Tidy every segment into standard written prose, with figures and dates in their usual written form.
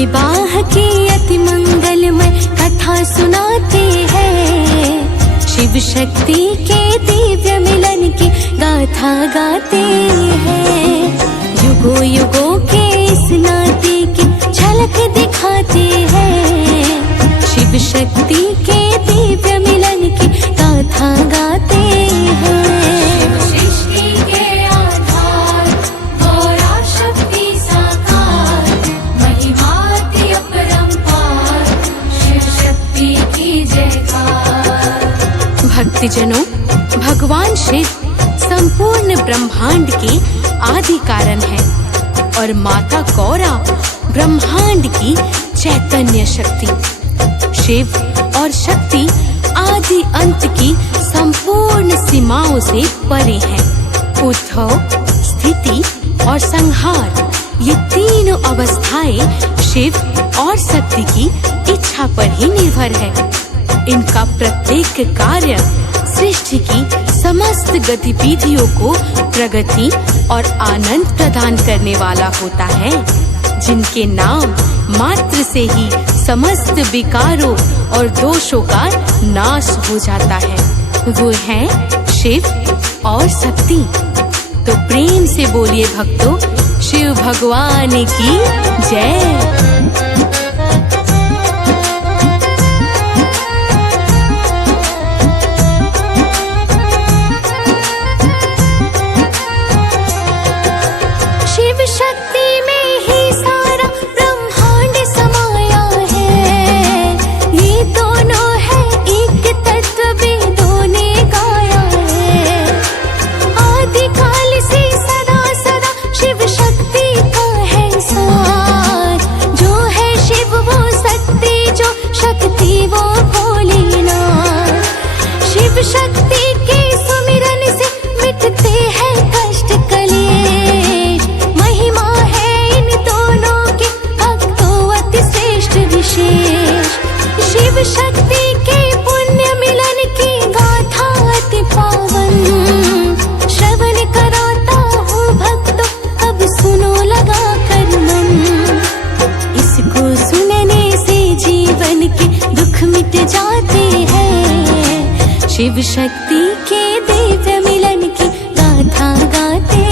विवाह की अति मंगलमय कथा सुनाते हैं। शिव शक्ति के दिव्य मिलन की गाथा गाते हैं। युगों युगों के इस नाते की झलक दिखाते हैं। शिव शक्ति के दिव्य मिलन की गाथा गाते हैं। भक्तजनों, भगवान शिव संपूर्ण ब्रह्मांड के आदि कारण है और माता गौरा ब्रह्मांड की चैतन्य शक्ति। शिव और शक्ति आदि अंत की संपूर्ण सीमाओं से परे हैं। उद्भव, स्थिति और संहार, ये तीनों अवस्थाएं शिव और शक्ति की इच्छा पर ही निर्भर है। इनका प्रत्येक कार्य सृष्टि की समस्त गतिविधियों को प्रगति और आनंद प्रदान करने वाला होता है। जिनके नाम मात्र से ही समस्त विकारों और दोषों का नाश हो जाता है, वो हैं शिव और शक्ति। तो प्रेम से बोलिए भक्तों, शिव भगवान की जय। शक्ति के सुमिरन से मिटते हैं कष्ट कलेश। महिमा है इन दोनों के भक्तों अति श्रेष्ठ विशेष। शिव शक्ति के पुण्य मिलन की गाथा अति पावन। श्रवण कराता हूँ भक्तों, अब सुनो लगा कर मन। इसको सुनने से जीवन के दुख मिट जाते हैं। शिव शक्ति के दिव्य मिलन की गाथा गाते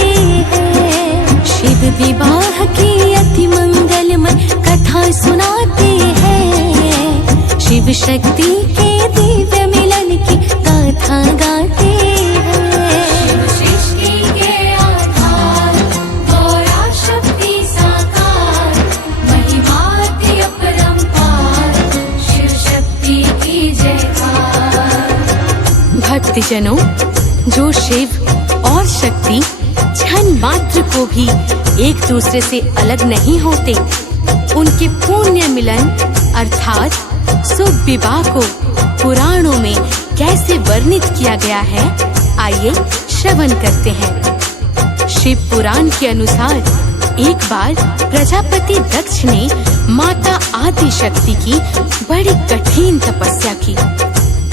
हैं। शिव विवाह की अति मंगलमय कथा सुनाते हैं। शिव शक्ति के दिव्य मिलन की गाथा गाते हैं। शिव सृष्टि के आधार, गौरा शक्ति साकार, महिमा अति अपरंपार, शिव शक्ति की जयकार। भक्तजनों, जो शिव और शक्ति क्षण मात्र को भी एक दूसरे से अलग नहीं होते, उनके पुण्य मिलन अर्थात शुभ विवाह को पुराणों में कैसे वर्णित किया गया है, आइए श्रवण करते हैं। शिव पुराण के अनुसार एक बार प्रजापति दक्ष ने माता आदि शक्ति की बड़ी कठिन तपस्या की।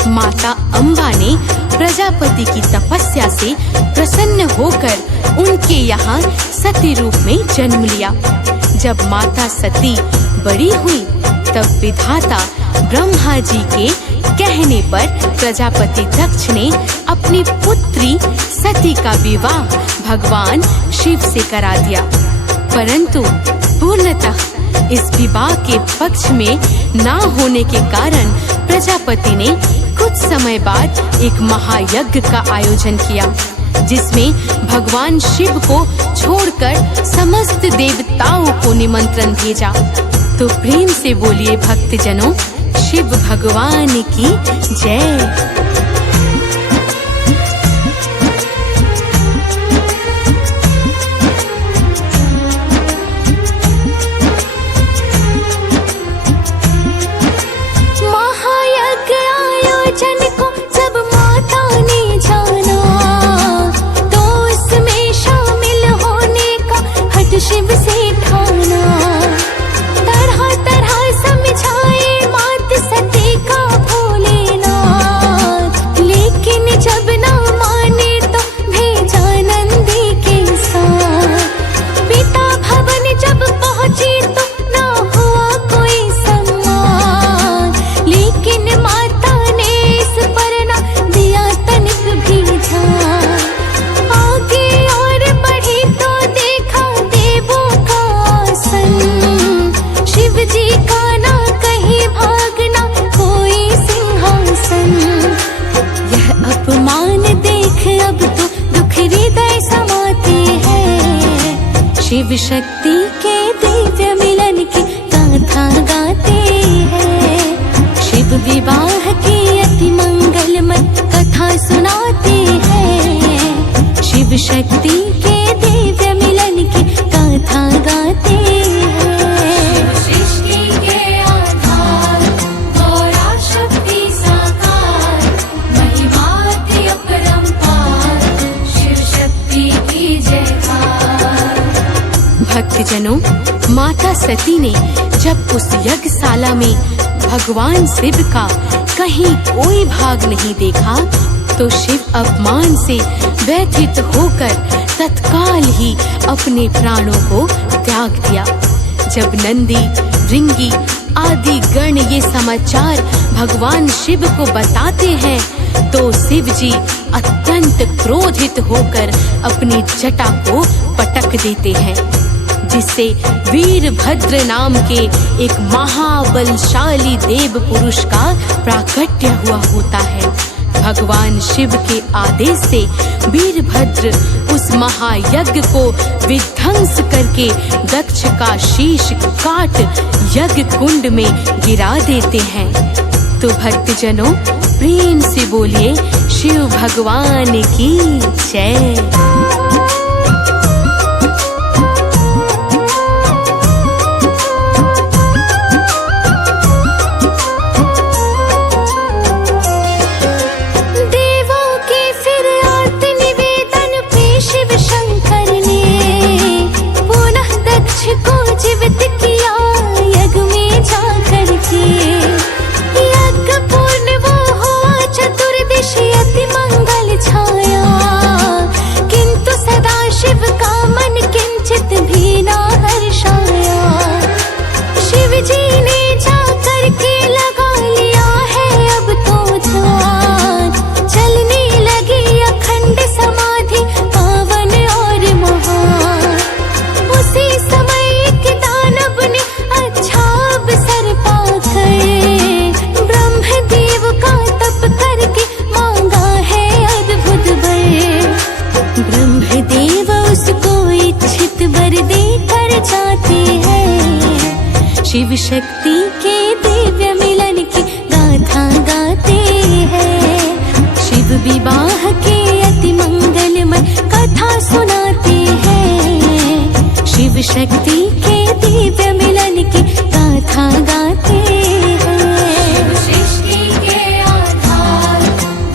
माता अम्बा ने प्रजापति की तपस्या से प्रसन्न होकर उनके यहाँ सती रूप में जन्म लिया। जब माता सती बड़ी हुई तब विधाता ब्रह्मा जी के कहने पर प्रजापति दक्ष ने अपनी पुत्री सती का विवाह भगवान शिव से करा दिया। परंतु पूर्णतः इस विवाह के पक्ष में ना होने के कारण प्रजापति ने कुछ समय बाद एक महायज्ञ का आयोजन किया, जिसमें भगवान शिव को छोड़कर समस्त देवताओं को निमंत्रण भेजा। तो प्रेम से बोलिए भक्तजनों, शिव भगवान की जय। शिव से ठाना तरह तरह समझाए मात सती का भोलेनाथ। शिव शक्ति के दिव्य मिलन की गाथा गाते हैं। शिव विवाह की अति मंगलमय कथा सुनाते हैं। शिव शक्ति के दिव्य मिलन की गाथा गाते हैं। सृष्टि के आधार गौरा शक्ति साकार, महिमाति अपरंपार, शिव शक्ति की जयकार। भक्तजनों, माता सती ने जब उस यज्ञशाला में भगवान शिव का कहीं कोई भाग नहीं देखा तो शिव अपमान से व्यथित होकर तत्काल ही अपने प्राणों को त्याग दिया। जब नंदी, भृंगी आदि गण ये समाचार भगवान शिव को बताते हैं तो शिव जी अत्यंत क्रोधित होकर अपनी जटा को पटक देते हैं, जिससे वीरभद्र नाम के एक महाबलशाली देव पुरुष का प्राकट्य हुआ होता है। भगवान शिव के आदेश से वीरभद्र उस महायज्ञ को विध्वंस करके दक्ष का शीश काट यज्ञ कुंड में गिरा देते हैं। तो भक्तजनों, प्रेम से बोलिए शिव भगवान की जय। शिव शक्ति के दिव्य मिलन की गाथा गाते हैं। शिव विवाह के अति मंगलमय कथा सुनाते हैं। शिव शक्ति के दिव्य मिलन की गाथा गाते हैं। सृष्टि के आधार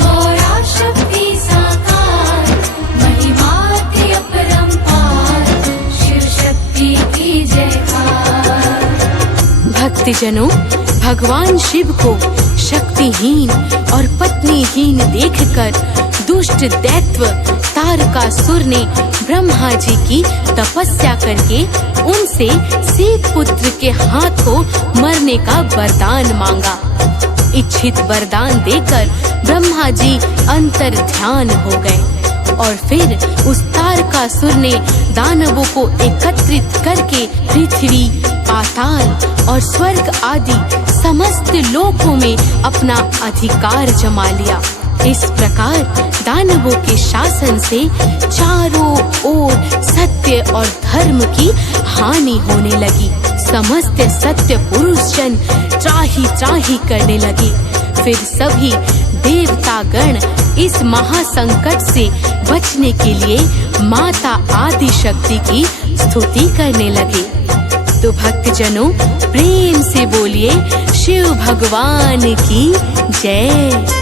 गौरा शक्ति साकार, महिमाति अपरंपार, शिव शक्ति की जयकार। भक्तजनों, भगवान शिव को शक्तिहीन और पत्नीहीन देखकर दुष्ट दैत्य तारकासुर ने ब्रह्मा जी की तपस्या करके उनसे शिव पुत्र के हाथों मरने का वरदान मांगा। इच्छित वरदान देकर ब्रह्मा जी अंतर ध्यान हो गए और फिर उस तारकासुर ने दानवों को एकत्रित करके पृथ्वी, पाताल और स्वर्ग आदि समस्त लोकों में अपना अधिकार जमा लिया। इस प्रकार दानवों के शासन से चारों ओर सत्य और धर्म की हानि होने लगी। समस्त सत्य पुरुष जन त्राही त्राही करने लगे। फिर सभी देवतागण इस महासंकट से बचने के लिए माता आदि शक्ति की स्तुति करने लगे। तो भक्तजनों, प्रेम से बोलिए शिव भगवान की जय।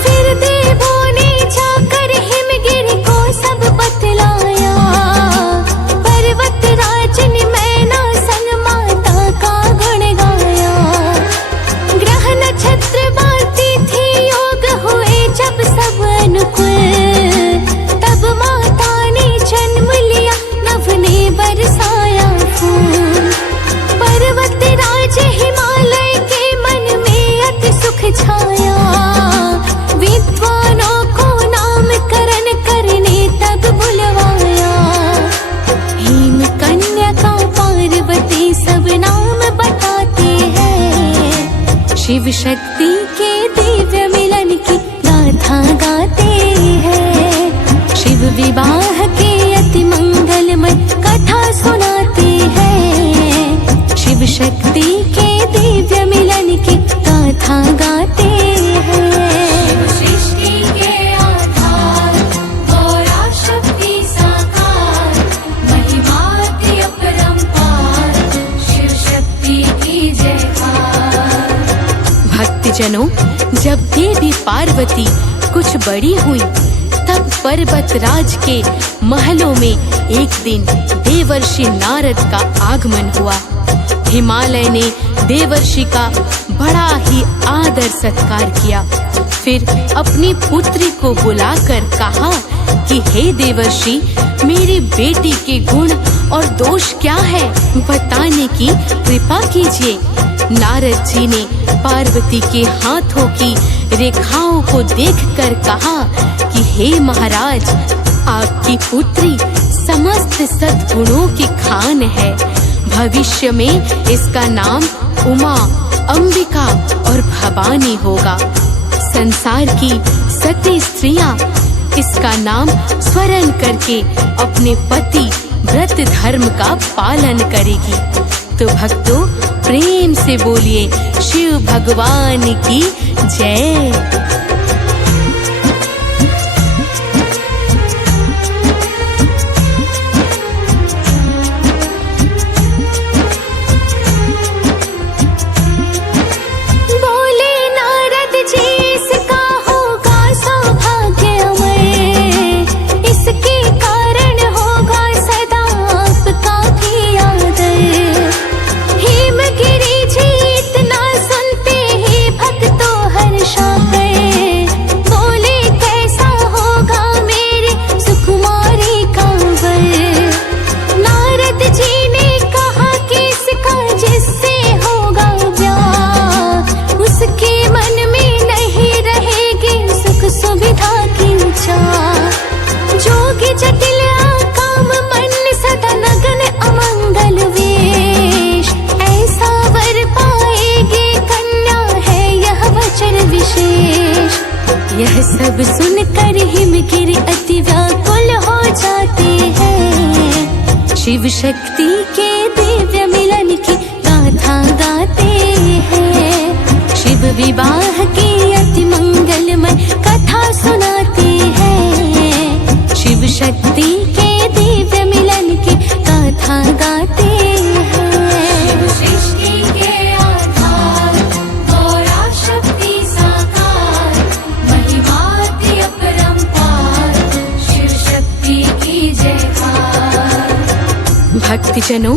फिर देवों ने जाकर हिमगिरी को सब बतलाया। शिव शक्ति के दिव्य मिलन की गाथा गाते हैं। शिव विवाह के अति मंगलमय कथा सुनाते हैं। शिव शक्ति के दिव्य मिलन की गाथा गाते हैं। सृष्टि के आधार गौरा शक्ति साकार, महिमा की अपरंपार, शिव शक्ति की जयकार। भक्तजनों, जब देवी पार्वती कुछ बड़ी हुई तब पर्वतराज के महलों में एक दिन देवर्षि नारद का आगमन हुआ। हिमालय ने देवर्षि का बड़ा ही आदर सत्कार किया। फिर अपनी पुत्री को बुलाकर कहा कि हे देवर्षि, मेरी बेटी के गुण और दोष क्या है, बताने की कृपा कीजिए। नारद जी ने पार्वती के हाथों की रेखाओं को देखकर कहा कि हे महाराज, आपकी पुत्री समस्त सद्गुणों की खान है। भविष्य में इसका नाम उमा, अंबिका और भवानी होगा। संसार की सती स्त्रियां इसका नाम स्मरण करके अपने पति व्रत धर्म का पालन करेगी। तो भक्तों, प्रेम से बोलिए शिव भगवान की जय। यह सब सुनकर हिमगिरि अति व्याकुल हो जाते हैं। शिव शक्ति के दिव्य मिलन की गाथा गाते हैं। शिव विवाह की अति मंगलमय कथा सुनाते हैं। शिव शक्ति के दिव्य मिलन की गाथा गाते हैं। सृष्टि के आधार गौरा शक्ति साकार, महिमा की अपरंपार, शिव शक्ति की जयकार। भक्तजनों,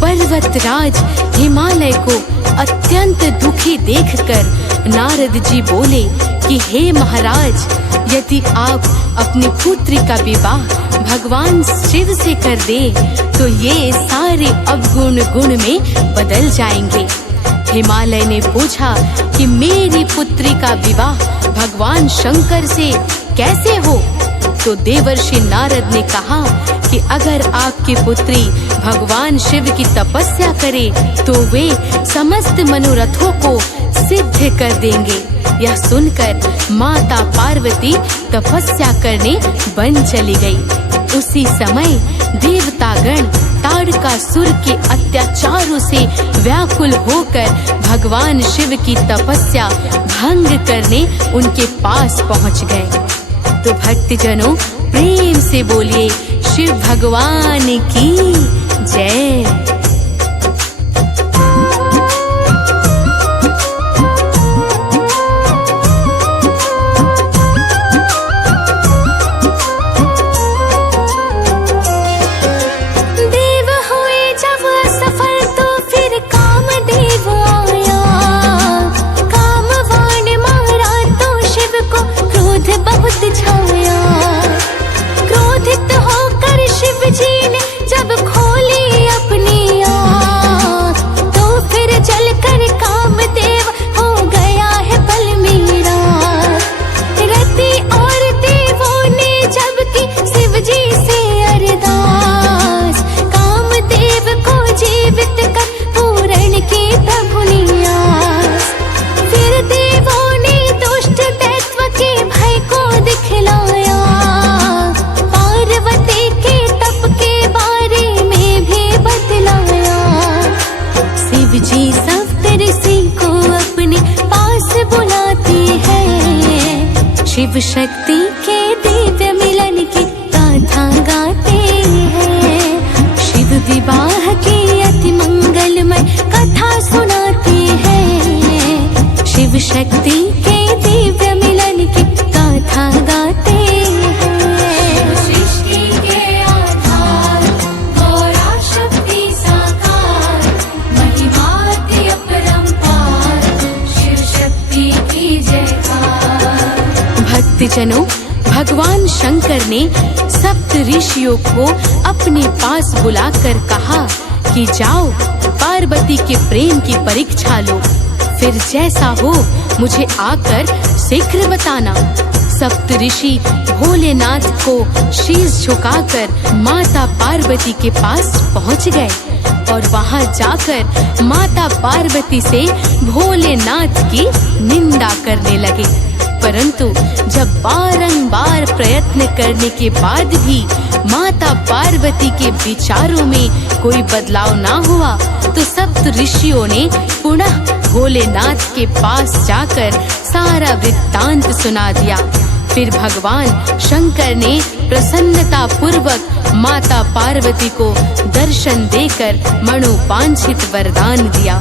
पर्वतराज हिमालय को अत्यंत दुखी देखकर नारद जी बोले कि हे महाराज, यदि आप अपनी पुत्री का विवाह भगवान शिव से कर दे तो ये सारे अवगुण गुण में बदल जाएंगे। हिमालय ने पूछा कि मेरी पुत्री का विवाह भगवान शंकर से कैसे हो? तो देवर्षि नारद ने कहा कि अगर आपकी पुत्री भगवान शिव की तपस्या करे तो वे समस्त मनोरथों को सिद्ध कर देंगे। यह सुनकर माता पार्वती तपस्या करने वन चली गई। उसी समय देवतागण ताड़कासुर के अत्याचारों से व्याकुल होकर भगवान शिव की तपस्या भंग करने उनके पास पहुंच गए। तो भक्तजनों, प्रेम से बोलिए शिव भगवान की जय। क्रोधित होकर शिव जी ने जब खोली अपनी शिव शक्ति के दिव्य मिलन की गाथा गाते हैं। शिव विवाह की अति मंगलमय कथा सुनाते हैं। शिव शक्ति के दिव्य मिलन की गाथा गाते हैं। सृष्टि के आधार गौरा शक्ति साकार, महिमाति अपरंपार, शिव शक्ति की जयकार। भक्तजनों, भगवान शंकर ने सप्त ऋषियों को अपने पास बुलाकर कहा कि जाओ पार्वती के प्रेम की परीक्षा लो, फिर जैसा हो मुझे आकर शीघ्र बताना। सप्त ऋषि भोलेनाथ को शीश झुकाकर माता पार्वती के पास पहुंच गए और वहां जाकर माता पार्वती से भोलेनाथ की निंदा करने लगे। परंतु जब बारंबार प्रयत्न करने के बाद भी माता पार्वती के विचारों में कोई बदलाव ना हुआ, तो सप्त ऋषियों ने पुनः भोलेनाथ के पास जाकर सारा वृत्तांत सुना दिया। फिर भगवान शंकर ने प्रसन्नता पूर्वक माता पार्वती को दर्शन देकर मनोवांछित वरदान दिया।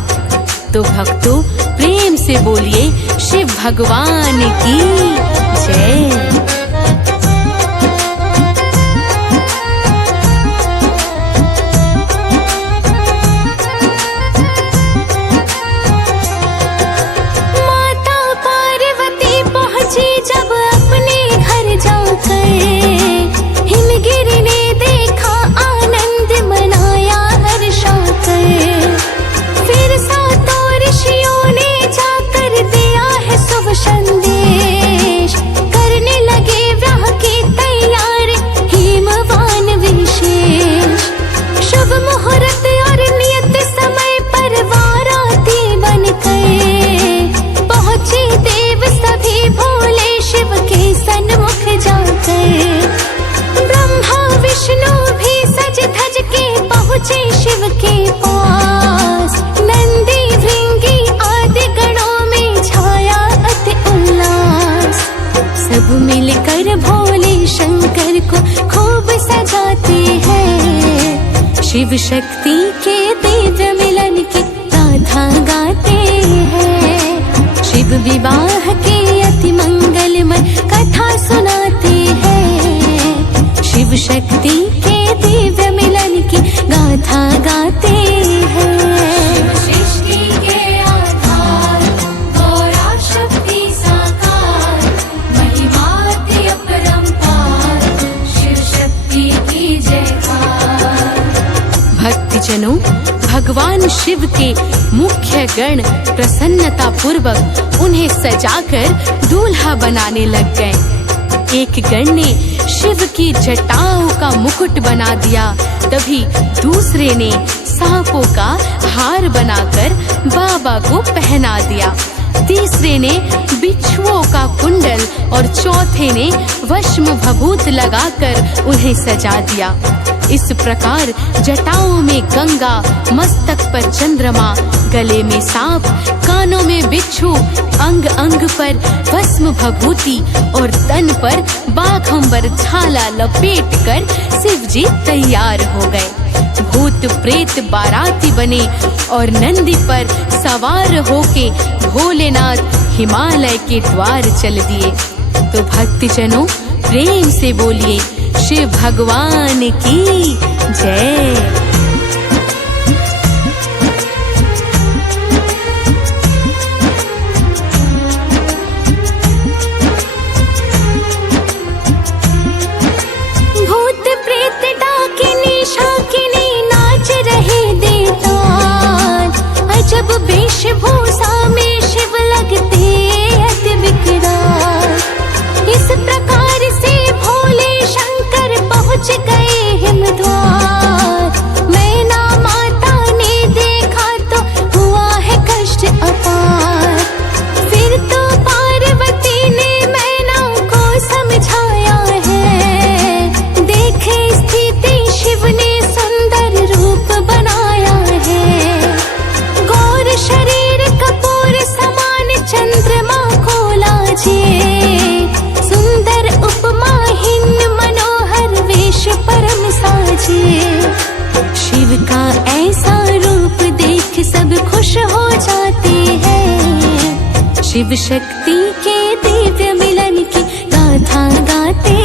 तो भक्तों, प्रेम से बोलिए शिव भगवान की जय। शिव शक्ति के दिव्य मिलन की गाथा गाते हैं। शिव विवाह की अति मंगलमय कथा सुनाते हैं। शिव शक्ति के दिव्य मिलन की गाथा गाते हैं। सृष्टि के आधार गौरा शक्ति साकार, महिमाति अपरंपार, शिव शक्ति की जयकार। भक्तजनों, भगवान शिव के मुख्य गण प्रसन्नता पूर्वक उन्हें सजाकर दूल्हा बनाने लग गए। एक गण ने शिव की जटाओं का मुकुट बना दिया, तभी दूसरे ने सांपों का हार बनाकर बाबा को पहना दिया। तीसरे ने बिच्छुओं का कुंडल और चौथे ने वश्म भभूत लगाकर उन्हें सजा दिया। इस प्रकार जटाओं में गंगा, मस्तक पर चंद्रमा, गले में सांप, कानों में बिच्छू, अंग अंग पर भस्म भभूति और तन पर बाघंबर झाला लपेट कर शिव जी तैयार हो गए। भूत प्रेत बाराती बने और नंदी पर सवार होके भोलेनाथ हिमालय के द्वार चल दिए। तो भक्तजनों, प्रेम से बोलिए शिव भगवान की जय। भूत प्रेत डाकिनी शाकिनी नाच रहे देवतान, अजब वेशभूषा में शिव लगते अति विकराल। इस प्रकार से भोले शंकर पहुँच गए हिमद्वार, शिव शक्ति के दिव्य मिलन की गाथा गाते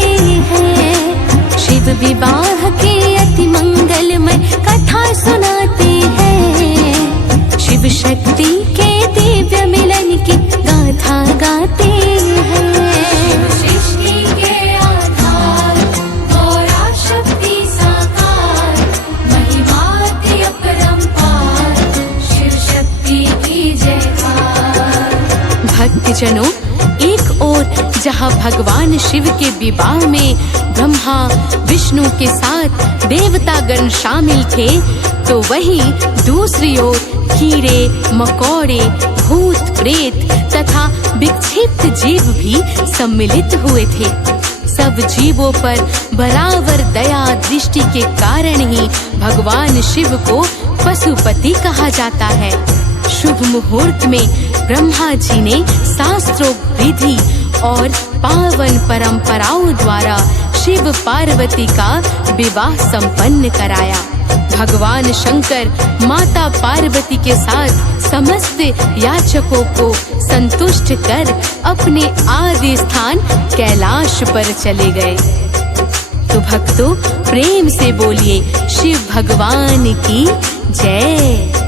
हैं। शिव विवाह के अति मंगलमय कथा सुनाते हैं। शिव शक्ति के दिव्य मिलन की गाथा गाते हैं। सृष्टि के आधार गौरा शक्ति साकार, महिमाति अपरंपार, शिव शक्ति की जयकार। भक्तजनों, एक ओर जहाँ भगवान शिव के विवाह में ब्रह्मा विष्णु के साथ देवतागण शामिल थे, तो वहीं दूसरी ओर कीड़े मकोड़े, भूत प्रेत तथा विक्षिप्त जीव भी सम्मिलित हुए थे। सब जीवों पर बराबर दया दृष्टि के कारण ही भगवान शिव को पशुपति कहा जाता है। शुभ मुहूर्त में ब्रह्मा जी ने शास्त्रों विधि और पावन परंपराओं द्वारा शिव पार्वती का विवाह संपन्न कराया। भगवान शंकर माता पार्वती के साथ समस्त याचकों को संतुष्ट कर अपने आदि स्थान कैलाश पर चले गए। तो भक्तों, प्रेम से बोलिए शिव भगवान की जय।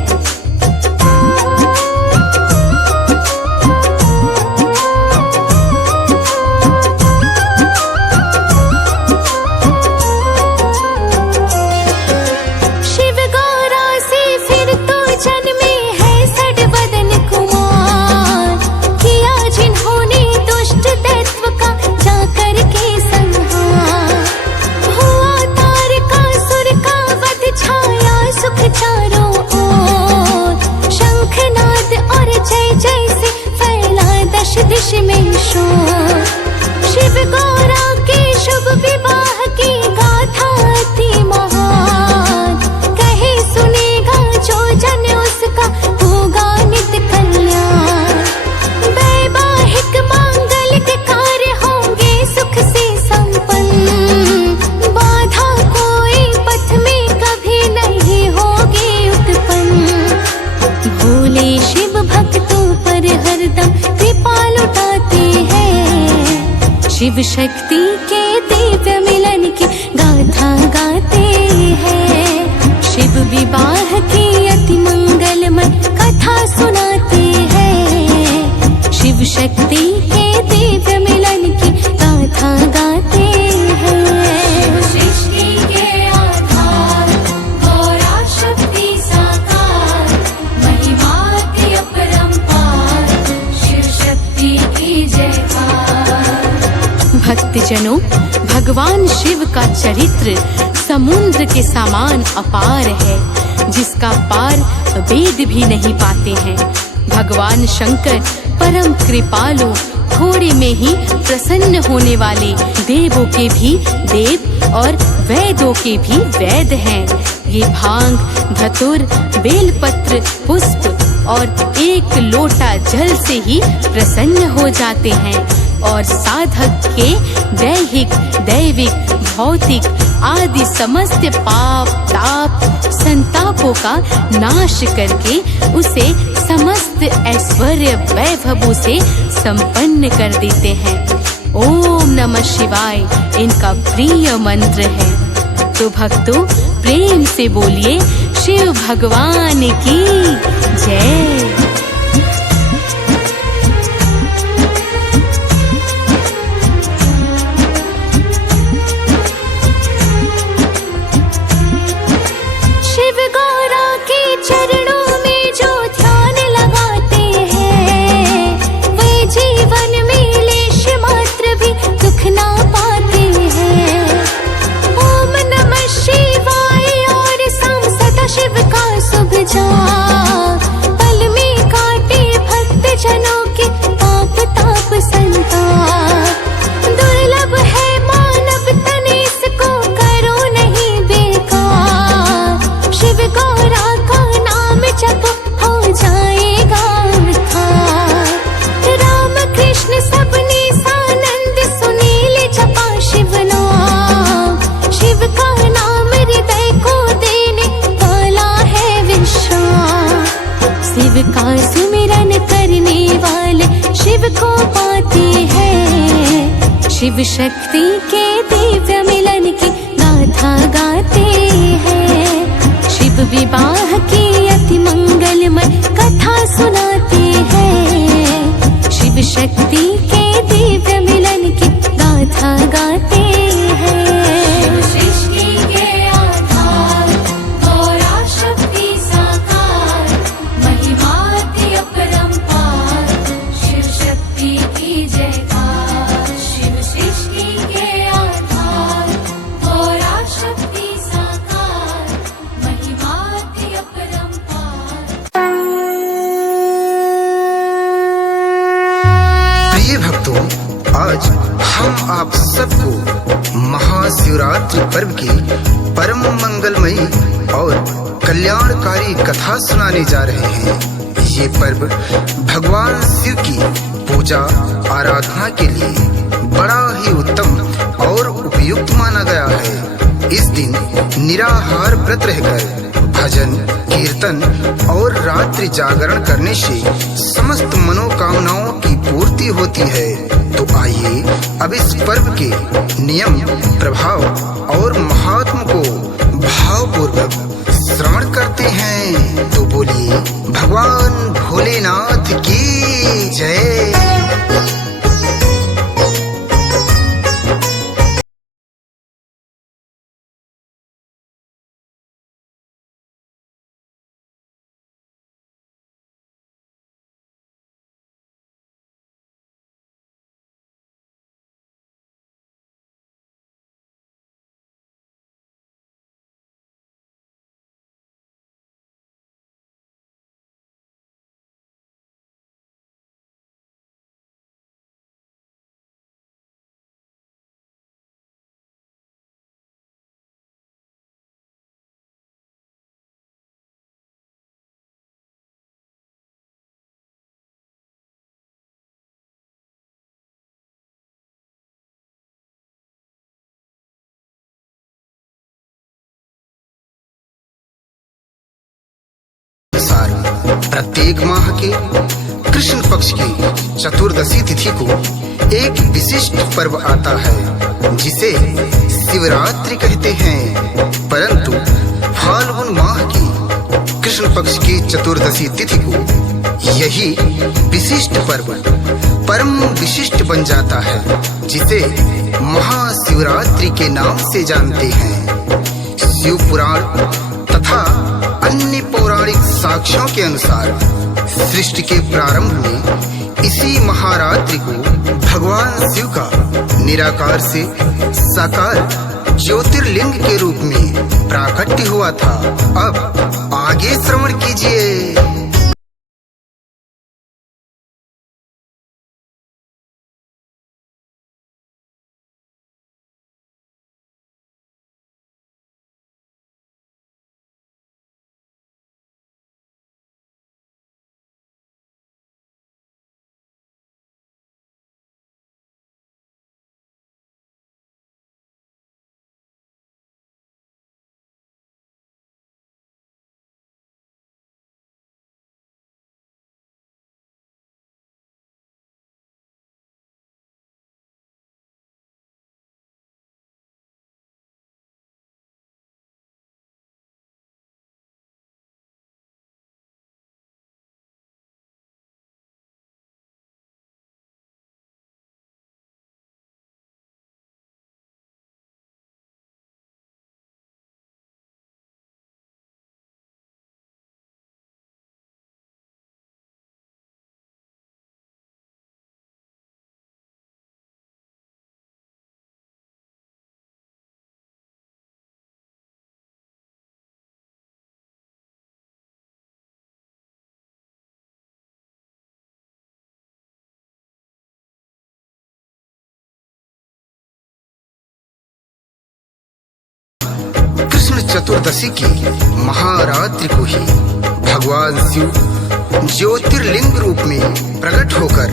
शिव गौरा के शुभ विवाह की गाथा अति महान, कहे सुनेगा जो जन उसका होगा नित कल्याण। वैवाहिक मांगलिक कार्य होंगे सुख से संपन्न, बाधा कोई पथ में कभी नहीं होगी उत्पन्न। भोले शिव भक्तों पर हरदम कृपा लुटाते हैं। शिव शक्ति के दिव्य मिलन की गाथा गाते हैं। शिव विवाह की अति मंगलमय कथा सुनाते हैं। शिव शक्ति के दिव्य मिलन की गाथा गाते हैं। सृष्टि के आधार गौरा शक्ति साकार, महिमाति अपरंपार, शिव शक्ति की जयकार। भक्तजनों, भगवान शिव का चरित्र समुद्र के समान अपार है, जिसका पार वेद भी नहीं पाते हैं। भगवान शंकर परम कृपालु, थोड़े में ही प्रसन्न होने वाले, देवों के भी देव और वैदों के भी वैद हैं। ये भांग, धतुर, बेलपत्र, पुष्प और एक लोटा जल से ही प्रसन्न हो जाते हैं और साधक के दैहिक, दैविक, भौतिक आदि समस्त पाप ताप संतापों का नाश करके उसे समस्त ऐश्वर्य वैभवों से संपन्न कर देते हैं। ओम नमः शिवाय इनका प्रिय मंत्र है। तो भक्तों, प्रेम से बोलिए शिव भगवान की जय। चरणों में जो ध्यान लगाते हैं, वे जीवन में लेश मात्र भी दुख ना पाते हैं। ओम नमः शिवाय और शाम सदा शिव का शुभ जाप, पल में काटे भक्त जनों के पाप ताप संताप। दुर्लभ है मानव तन, इसको करो नहीं बेकार। शिव गौरा जप हो जाएगा उद्धार। राम कृष्ण सबने सानंद सुनील जपा शिव नाम। शिव का नाम हृदय को देने वाला है विश्राम। शिव का सुमिरन करने वाले शिव शक्ति के दिव्य मिलन की गाथा गाते हैं। शिव विवाह की अति मंगलमय कथा सुनाते हैं। शिव शक्ति के दिव्य मिलन की गाथा गाते हैं। सृष्टि के आधार गौरा शक्ति साकार, महिमाति अपरंपार, शिव शक्ति की जयकार। शिव सृष्टि के आधार गौरा शक्ति साकार, महिमाति अपरंपार। प्रिय भक्तों, आज हम आप सबको महाशिवरात्रि पर्व की परम मंगलमयी और कल्याणकारी कथा सुनाने जा रहे हैं। ये पर्व भगवान शिव की पूजा आराधना के लिए बड़ा ही उत्तम और उपयुक्त माना गया है। इस दिन निराहार व्रत रहकर भजन कीर्तन और रात्रि जागरण करने से समस्त मनोकामनाओं की पूर्ति होती है। तो आइए अब इस पर्व के नियम, प्रभाव और महात्म को भावपूर्वक श्रवण करते हैं। तो बोलिए भगवान भोलेनाथ की जय। प्रत्येक माह के कृष्ण पक्ष की चतुर्दशी तिथि को एक विशिष्ट पर्व आता है जिसे शिवरात्रि कहते हैं। परंतु फाल्गुन माह की कृष्ण पक्ष की चतुर्दशी तिथि को यही विशिष्ट पर्व परम विशिष्ट बन जाता है, जिसे महाशिवरात्रि के नाम से जानते हैं। शिव पुराण तथा अन्य पौराणिक साक्ष्यों के अनुसार सृष्टि के प्रारंभ में इसी महारात्रि को भगवान शिव का निराकार से साकार ज्योतिर्लिंग के रूप में प्राकट्य हुआ था। अब आगे श्रवण कीजिए। कृष्ण चतुर्दशी की महारात्रि को ही भगवान शिव ज्योतिर्लिंग रूप में प्रकट होकर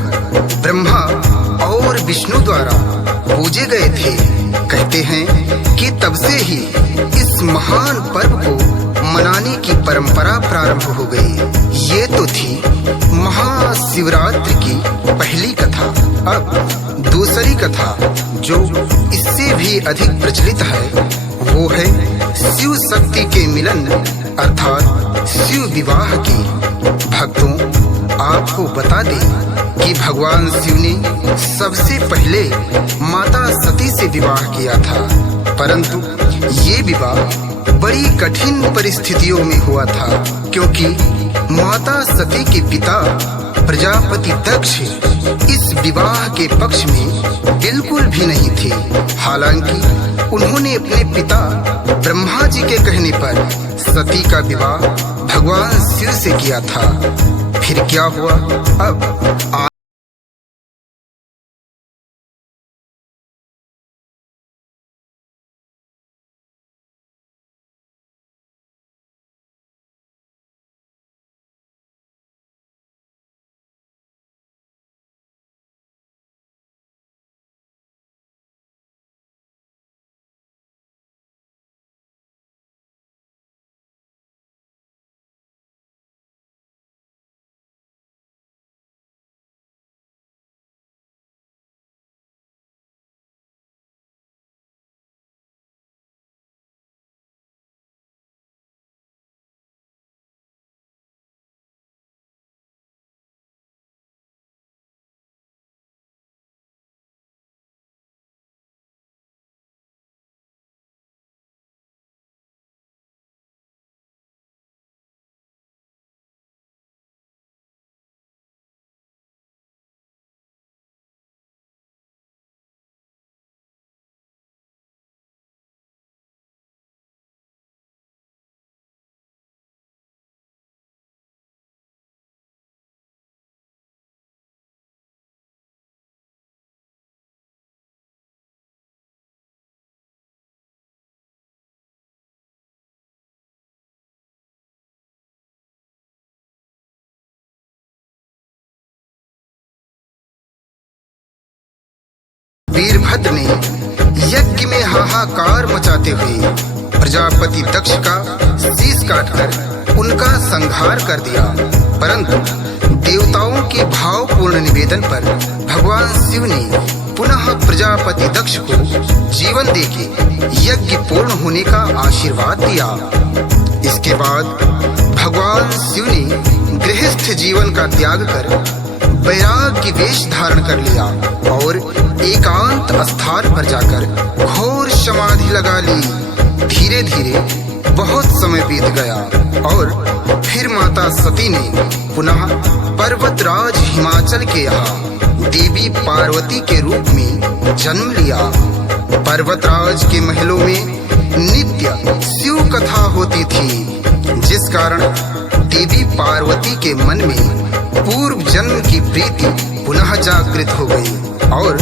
ब्रह्मा और विष्णु द्वारा पूजे गए थे। कहते हैं कि तब से ही इस महान पर्व को मनाने की परंपरा प्रारंभ हो गई। ये तो थी महाशिवरात्रि की पहली कथा। अब दूसरी कथा जो इससे भी अधिक प्रचलित है वो है शिव शक्ति के मिलन अर्थात शिव विवाह की। भक्तों, आपको बता दें कि भगवान शिव ने सबसे पहले माता सती से विवाह किया था, परंतु ये विवाह बड़ी कठिन परिस्थितियों में हुआ था, क्योंकि माता सती के पिता प्रजापति दक्ष इस विवाह के पक्ष में बिल्कुल भी नहीं थे। हालांकि उन्होंने अपने पिता ब्रह्मा जी के कहने पर सती का विवाह भगवान शिव से किया था। फिर क्या हुआ, अब वीरभद्र ने यज्ञ में हाहाकार मचाते हुए प्रजापति दक्ष का शीश काटकर उनका संहार कर दिया, परंतु देवताओं के भावपूर्ण निवेदन पर भगवान शिव ने पुनः प्रजापति दक्ष को जीवन देके यज्ञ पूर्ण होने का आशीर्वाद दिया। इसके बाद भगवान शिव ने गृहस्थ जीवन का त्याग कर वैराग्य वेश धारण कर लिया और एकांत स्थान पर जाकर घोर समाधि लगा ली। धीरे धीरे बहुत समय बीत गया और फिर माता सती ने पुनः पर्वतराज हिमाचल के यहाँ देवी पार्वती के रूप में जन्म लिया। पर्वतराज के महलों में नित्य शिव कथा होती थी, जिस कारण देवी पार्वती के मन में पूर्व जन्म की प्रीति पुनः जागृत हो गई और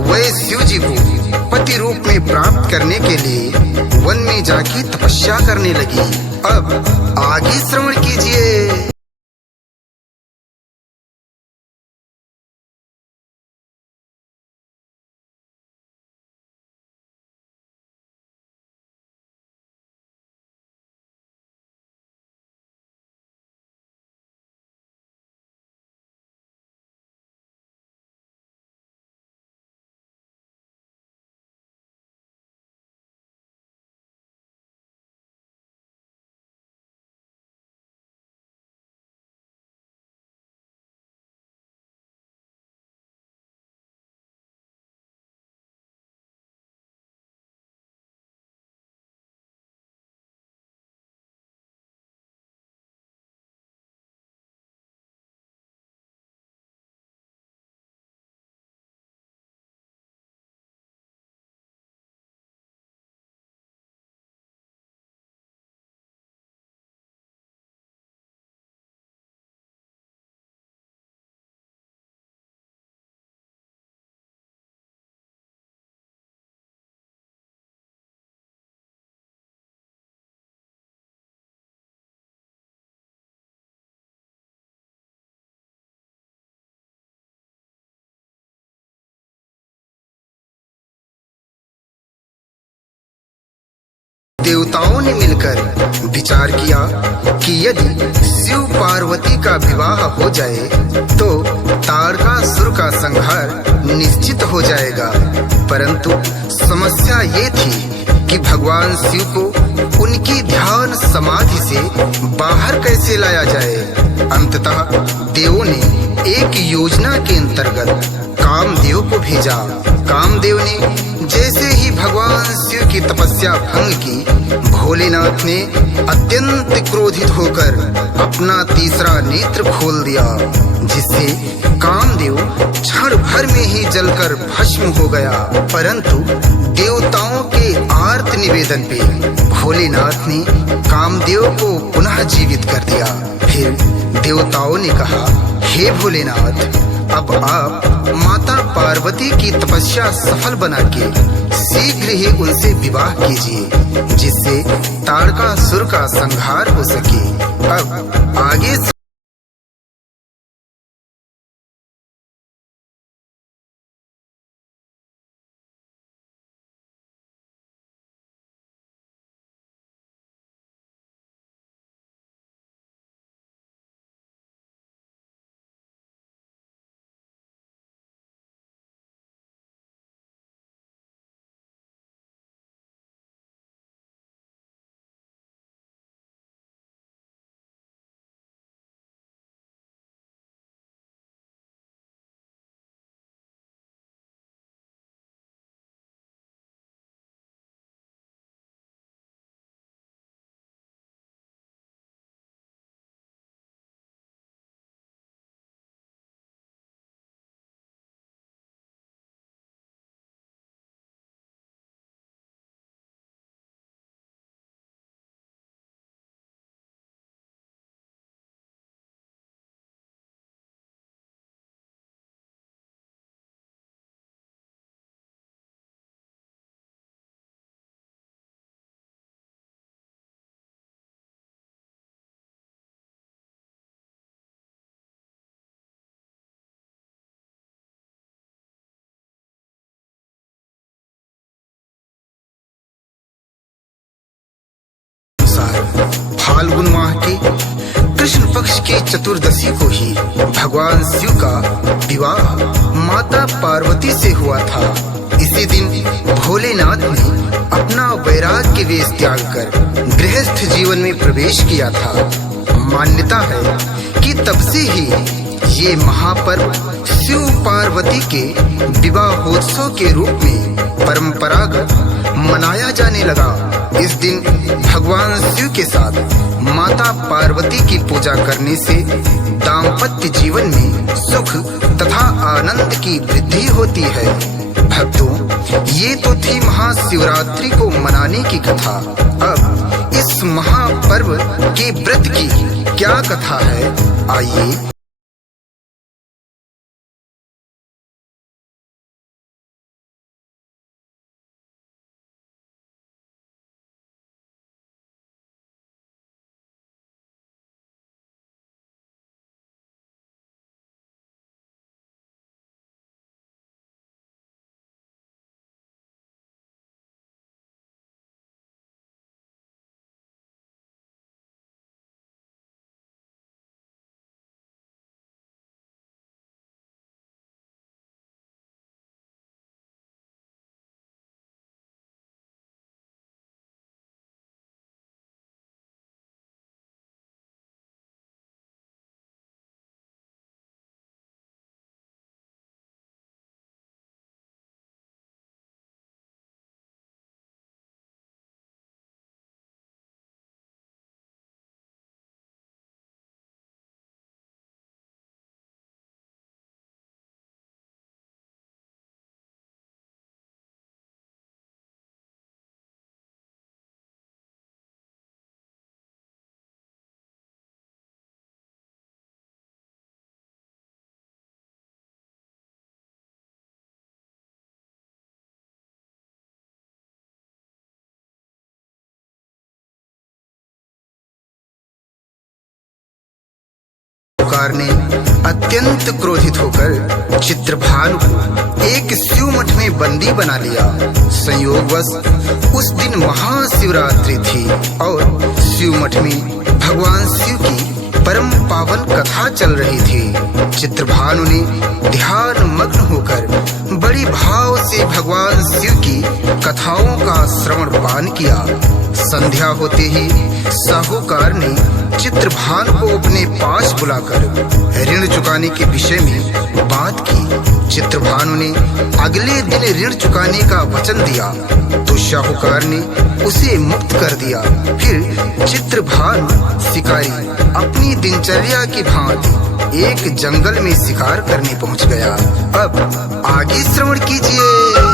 वह शिव जी को पति रूप में प्राप्त करने के लिए वन में जाके तपस्या करने लगी। अब आगे श्रवण कीजिए। देवताओं ने मिलकर विचार किया कि यदि शिव पार्वती का विवाह हो जाए तो तारकासुर का संहार निश्चित हो जाएगा। परंतु समस्या ये थी कि भगवान शिव को उनकी ध्यान समाधि से बाहर कैसे लाया जाए। अंततः देवों ने एक योजना के अंतर्गत कामदेव को भेजा। कामदेव ने जैसे ही भगवान शिव की तपस्या भंग की, भोलेनाथ ने अत्यंत क्रोधित होकर अपना तीसरा नेत्र खोल दिया, जिससे कामदेव क्षण भर में ही जलकर भस्म हो गया। परंतु देवताओं के आर्त निवेदन पे भोलेनाथ ने कामदेव को पुनः जीवित कर दिया। फिर देवताओं ने कहा, हे भोलेनाथ, अब आप माता पार्वती की तपस्या सफल बना के शीघ्र ही उनसे विवाह कीजिए, जिससे तारकासुर का संहार हो सके। अब आगे फाल्गुन माह के कृष्ण पक्ष की चतुर्दशी को ही भगवान शिव का विवाह माता पार्वती से हुआ था। इसी दिन भोलेनाथ ने अपना वैराग्य वेश त्याग कर गृहस्थ जीवन में प्रवेश किया था। मान्यता है कि तब से ही ये महापर्व शिव पार्वती के विवाहोत्सव के रूप में परंपरागत मनाया जाने लगा। इस दिन भगवान शिव के साथ माता पार्वती की पूजा करने से दाम्पत्य जीवन में सुख तथा आनंद की वृद्धि होती है। भक्तों, ये तो थी महाशिवरात्रि को मनाने की कथा। अब इस महापर्व के व्रत की क्या कथा है, आइए शाहूकार ने अत्यंत क्रोधित होकर चित्रभानु को एक शिव मठ में बंदी बना लिया। संयोगवश उस दिन महाशिवरात्रि थी और शिव मठ में भगवान शिव की परम पावन कथा चल रही थी। चित्रभानु ने ध्यान मग्न होकर बड़ी भाव से भगवान शिव की कथाओं का श्रवण पान किया। संध्या होते ही साहूकार ने चित्रभानु को अपने पास बुलाकर ऋण चुकाने के विषय में बात की। चित्रभानु ने अगले दिन ऋण चुकाने का वचन दिया तो शाहूकार ने उसे मुक्त कर दिया। फिर चित्रभानु शिकारी अपनी दिनचर्या की भांति एक जंगल में शिकार करने पहुंच गया। अब आगे श्रवण कीजिए।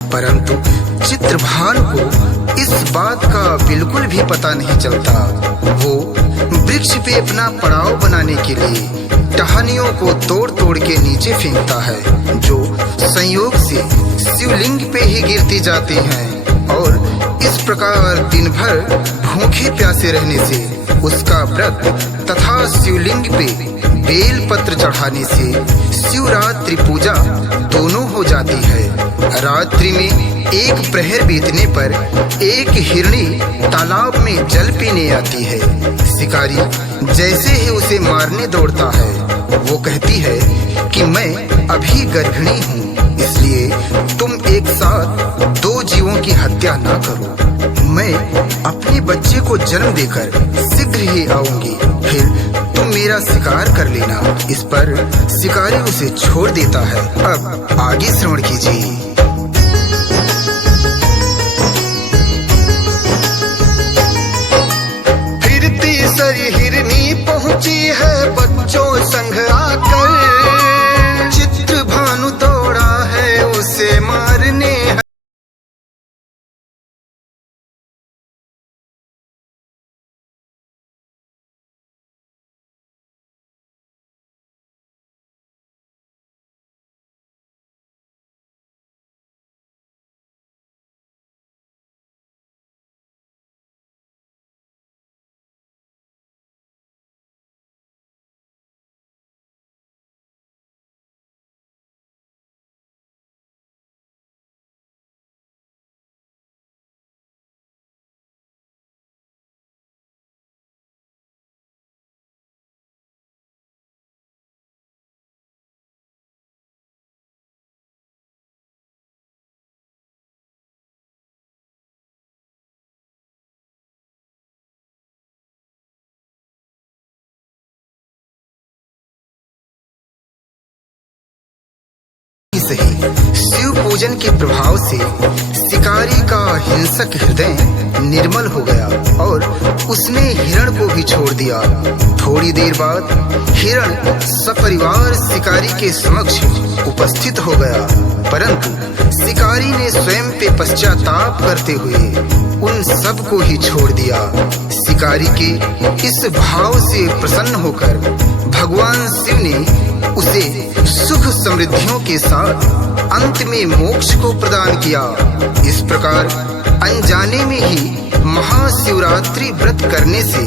परंतु चित्रभानु को इस बात का बिल्कुल भी पता नहीं चलता। वो वृक्ष पे अपना पड़ाव बनाने के लिए टहनियों को तोड़ तोड़ के नीचे फेंकता है, जो संयोग से शिवलिंग पे ही गिरती जाती हैं। और इस प्रकार दिन भर भूखे प्यासे रहने से उसका व्रत तथा शिवलिंग पे बेल पत्र चढ़ाने से शिवरात्रि पूजा दोनों हो जाती है। रात्रि में एक प्रहर बीतने पर एक हिरणी तालाब में जल पीने आती है। शिकारी जैसे ही उसे मारने दौड़ता है, वो कहती है कि मैं अभी गर्भिणी हूँ, इसलिए तुम एक साथ दो जीवों की हत्या ना करो। मैं अपने बच्चे को जन्म देकर शीघ्र ही आऊंगी, फिर तुम मेरा शिकार कर लेना। इस पर शिकारी उसे छोड़ देता है। अब आगे श्रवण कीजिए। फिर तीसरी हिरनी पहुंची है बच्चों संग आकर, चित्रभानु दौड़ा है उसे मारने। सही शिव पूजन के प्रभाव से शिकारी का हिंसक हृदय निर्मल हो गया और उसने हिरण को भी छोड़ दिया। थोड़ी देर बाद हिरण सपरिवार शिकारी के समक्ष उपस्थित हो गया, परंतु शिकारी ने स्वयं पे पश्चाताप करते हुए उन सब को ही छोड़ दिया। शिकारी के इस भाव से प्रसन्न होकर भगवान शिव ने उसे सुख समृद्धियों के साथ अंत में मोक्ष को प्रदान किया। इस प्रकार अनजाने में ही महाशिवरात्रि व्रत करने से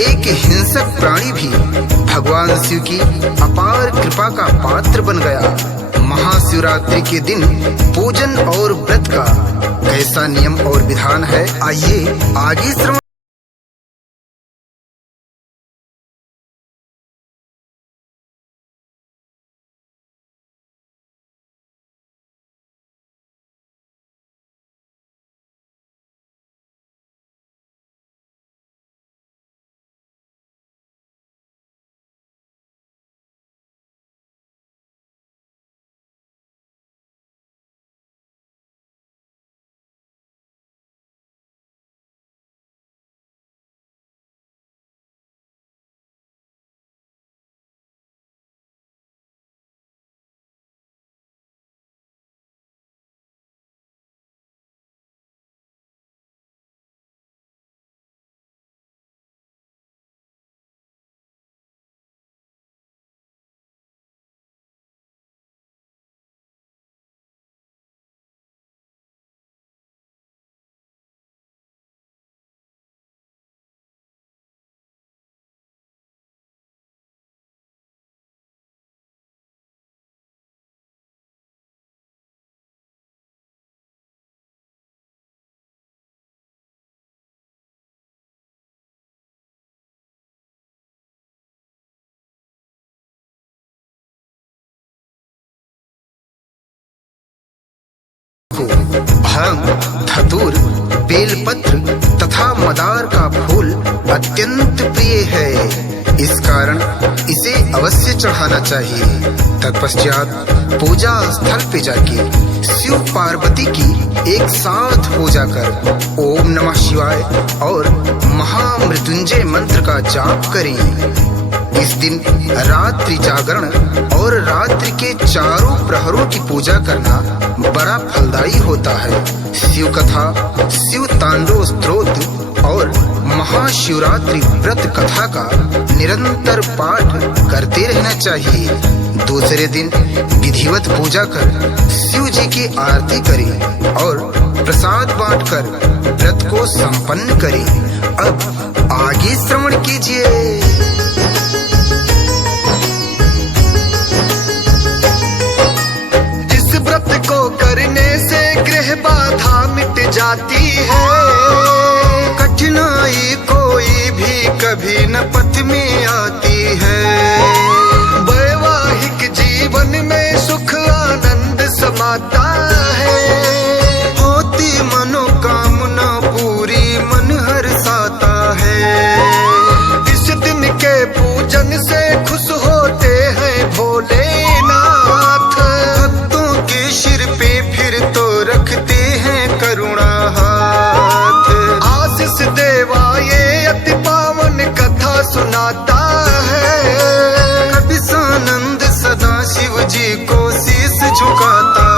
एक हिंसक प्राणी भी भगवान शिव की अपार कृपा का पात्र बन गया। महाशिवरात्रि के दिन पूजन और व्रत का कैसा नियम और विधान है, आइए आगे श्रवण। भांग, धतूर, बेलपत्र तथा मदार का फूल अत्यंत प्रिय है। इस कारण इसे अवश्य चढ़ाना चाहिए। तत्पश्चात पूजा स्थल पे जाके शिव पार्वती की एक साथ पूजा कर ओम नमः शिवाय और महामृत्युंजय मंत्र का जाप करें। इस दिन रात्रि जागरण और रात्रि के चारों प्रहरों की पूजा करना बड़ा फलदायी होता है। शिव कथा, शिव तांडव स्तोत्र और महाशिवरात्रि व्रत कथा का निरंतर पाठ करते रहना चाहिए। दूसरे दिन विधिवत पूजा कर शिव जी की आरती करें और प्रसाद बांटकर व्रत को संपन्न करें। अब आगे श्रवण कीजिए। करने से गृह बाधा मिट जाती है। कठिनाई कोई भी कभी न पथ में आती है। वैवाहिक जीवन में सुख आनंद समाता है। होती मनोकामना पूरी मन हर्षाता है। इस दिन के पूजन से खुश होते हैं भोलेनाथ। भक्तों के सिर पे फिर तो रखते हैं करुणा हाथ। आशीष देवा ये अति पावन कथा सुनाता है। कभी सानंद सदा शिव जी को शीश झुकाता।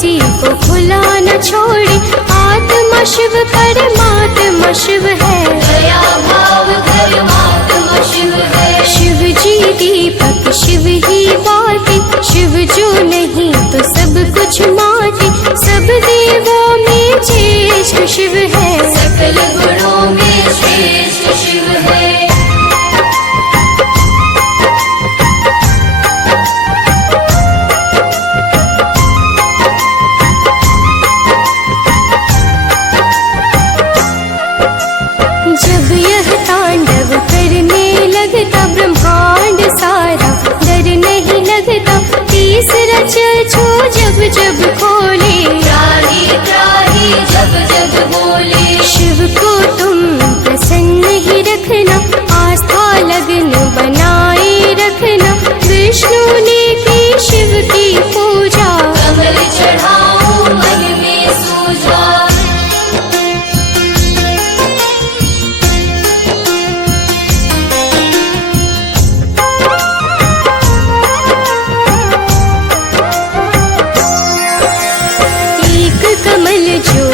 किसी को खुला न छोड़े। आत्मा शिव परमात्मा शिव है, दया भाव धर्मात्मा शिव है। शिव जी दीपक शिव ही बाती, शिव जो नहीं तो सब कुछ माटी। सब देवों में ज्येष्ठ शिव है, सकल गुणों में श्रेष्ठ शिव है। जब यह तांडव करने लगता ब्रह्मांड सारा, डर नहीं लगता। तीसरा चक्षु जब जब खोले, त्राही त्राही जब जब बोले। शिव को तुम प्रसन्न ही रखना, आस्था लगन बनाए रखना। विष्णु ने की शिव की पूजा, कमल चढ़ाओ मन में सूझा। एक कमल जो